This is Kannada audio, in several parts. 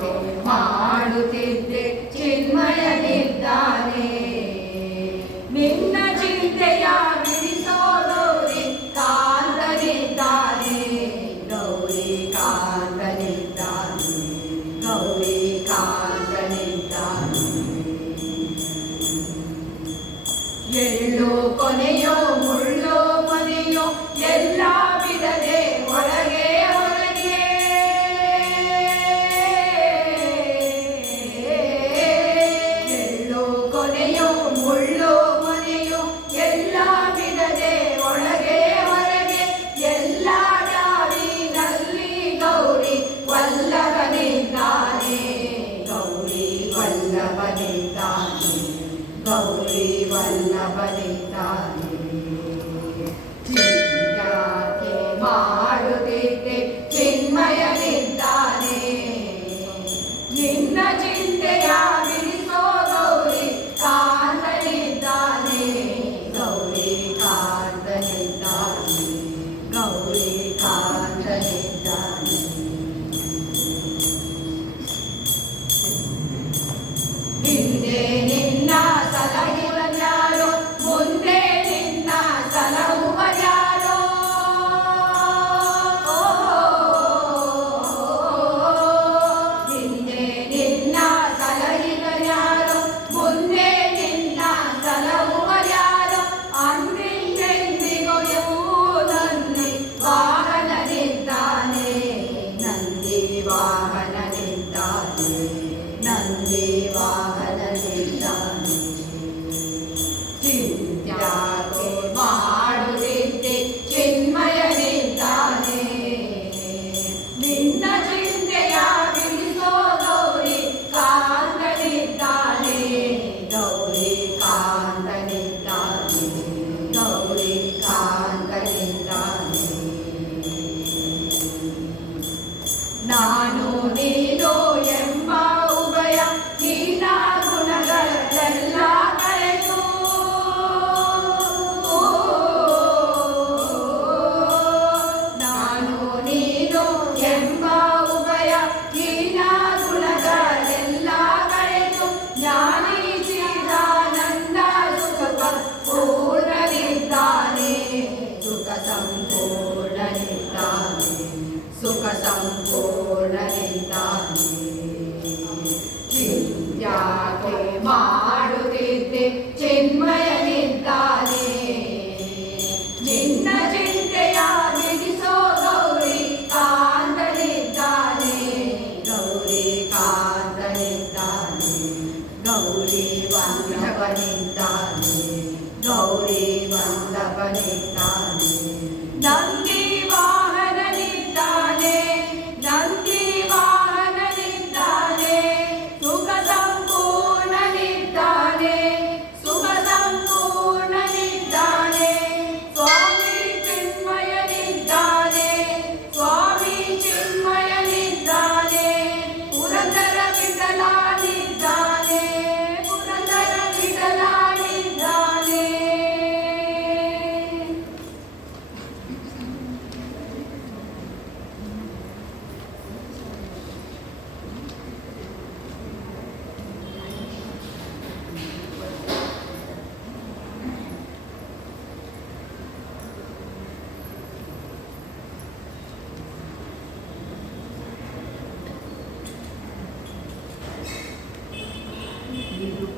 礼貌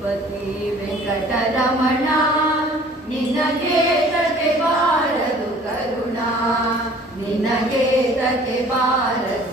ತಿರುಪತಿ ವೆಂಕಟರಮಣ ನಿನಗೆ ತಕೆ ಬಾರದು ಕರುಣ ನಿನಗೆ ತಕೆ ಬಾರದು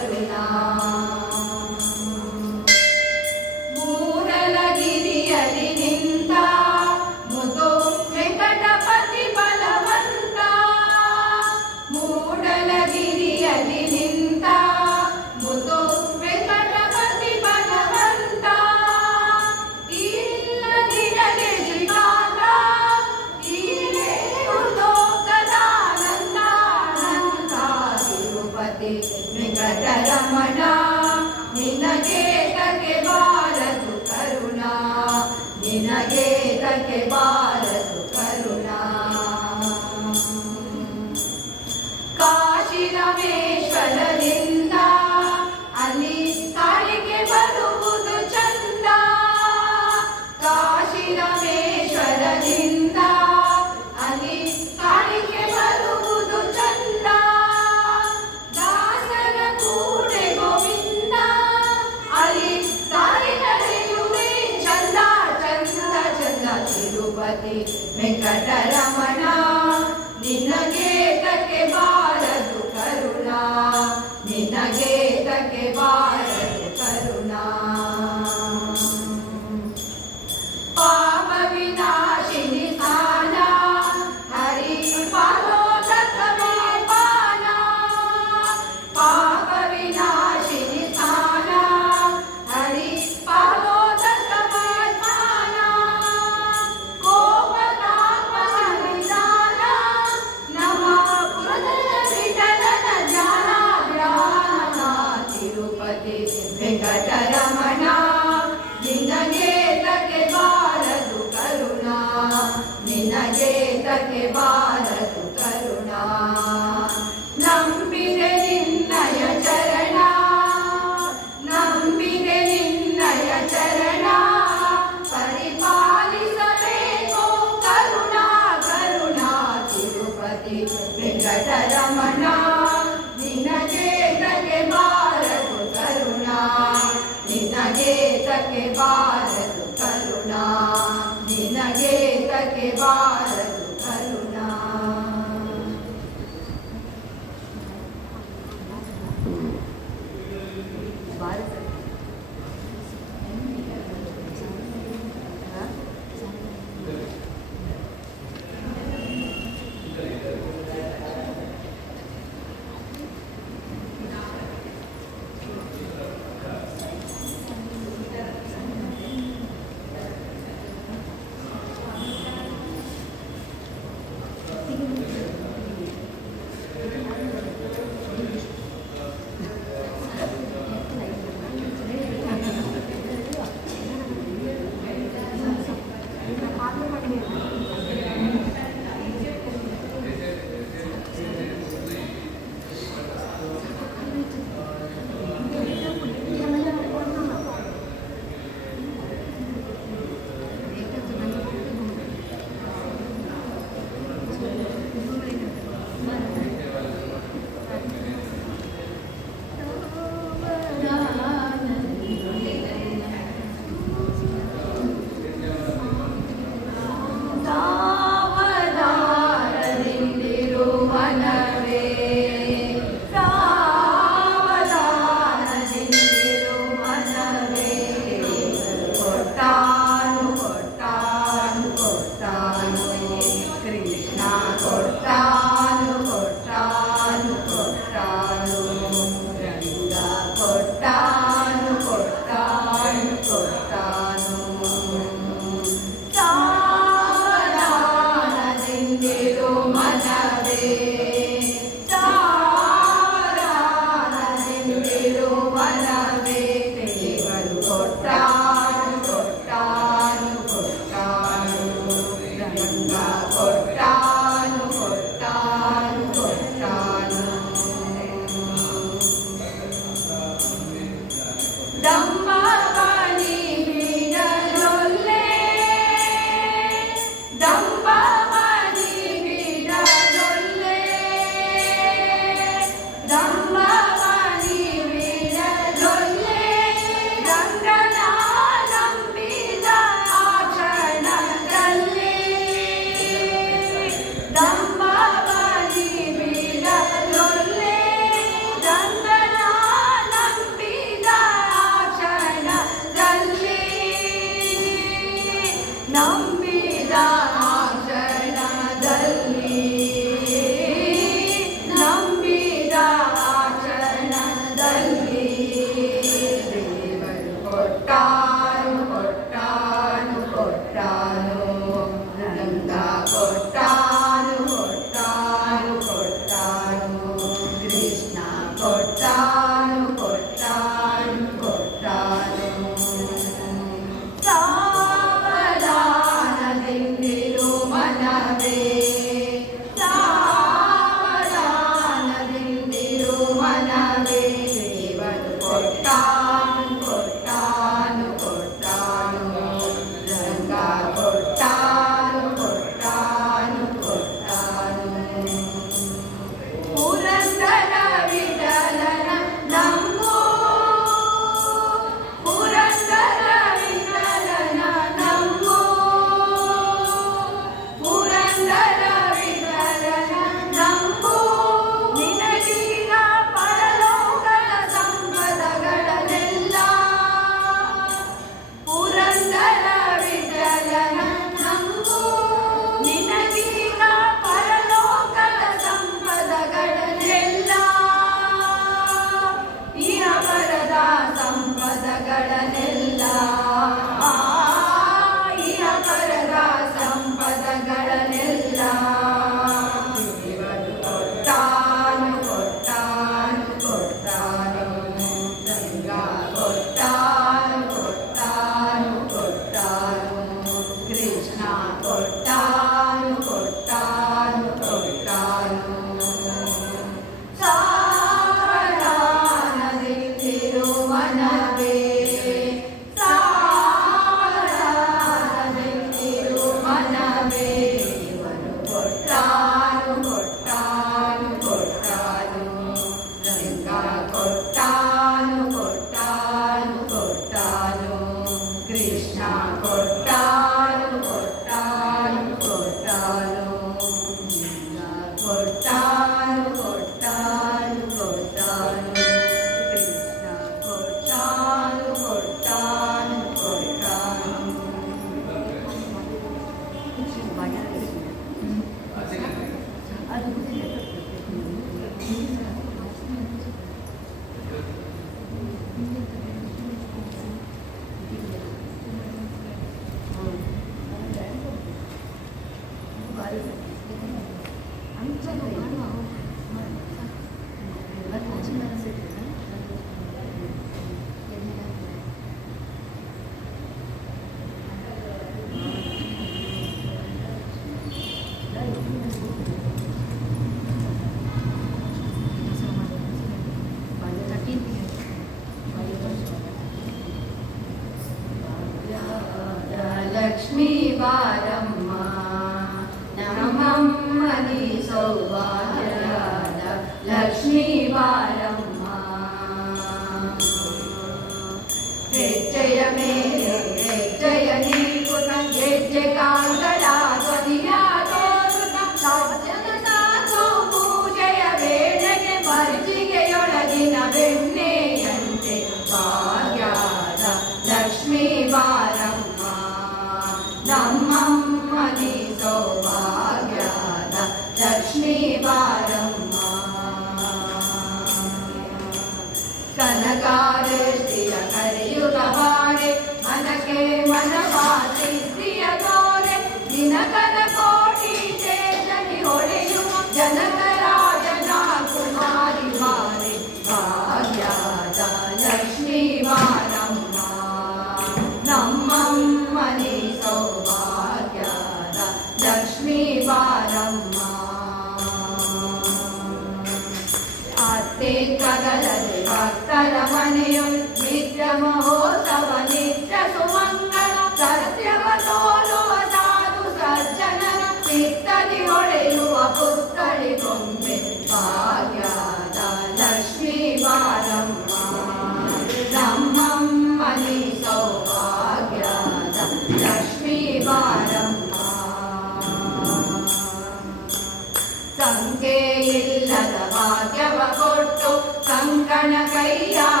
i'm Maria.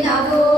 ನಾವು